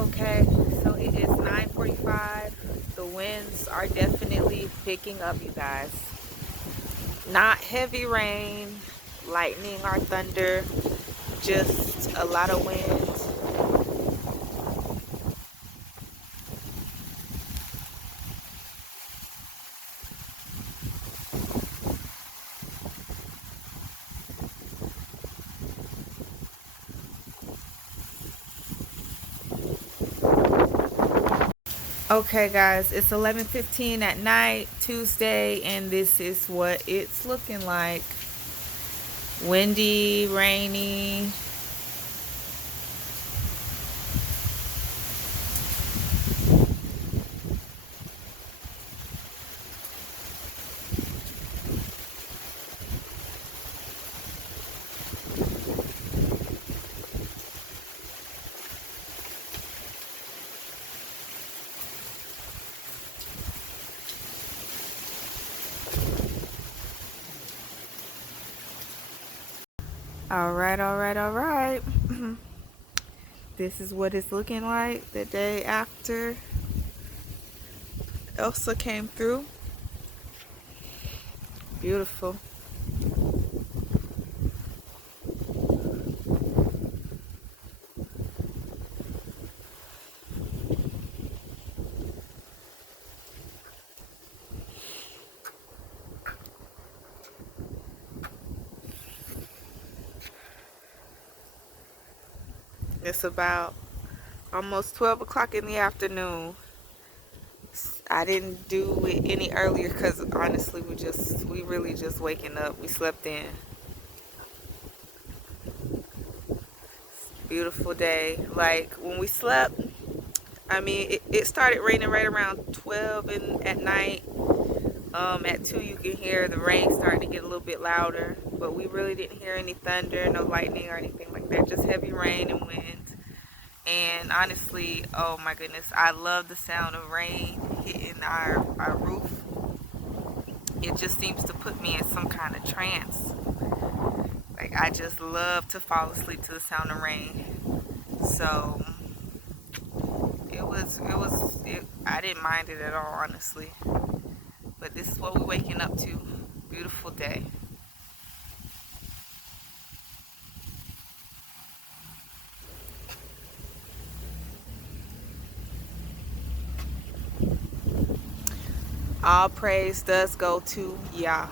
Okay, so it is 9:45. The winds are definitely picking up, you guys. Not heavy rain, lightning or thunder, just a lot of wind. Okay, guys, it's 11:15 at night, Tuesday, and this is what it's looking like. Windy, rainy. All right, all right, all right. This is what it's looking like the day after Elsa came through. Beautiful. It's about almost 12 o'clock in the afternoon. I didn't do it any earlier because honestly, we really just waking up. We slept in. Beautiful day. Like when we slept, I mean, it started raining right around 12 at night. At 2, you can hear the rain starting to get a little bit louder, but we really didn't hear any thunder, no lightning or anything like that. Just heavy rain and wind. And honestly, oh my goodness, I love the sound of rain hitting our roof. It just seems to put me in some kind of trance. Like I just love to fall asleep to the sound of rain. So I didn't mind it at all, honestly. But this is what we're waking up to. Beautiful day. All praise does go to Yah.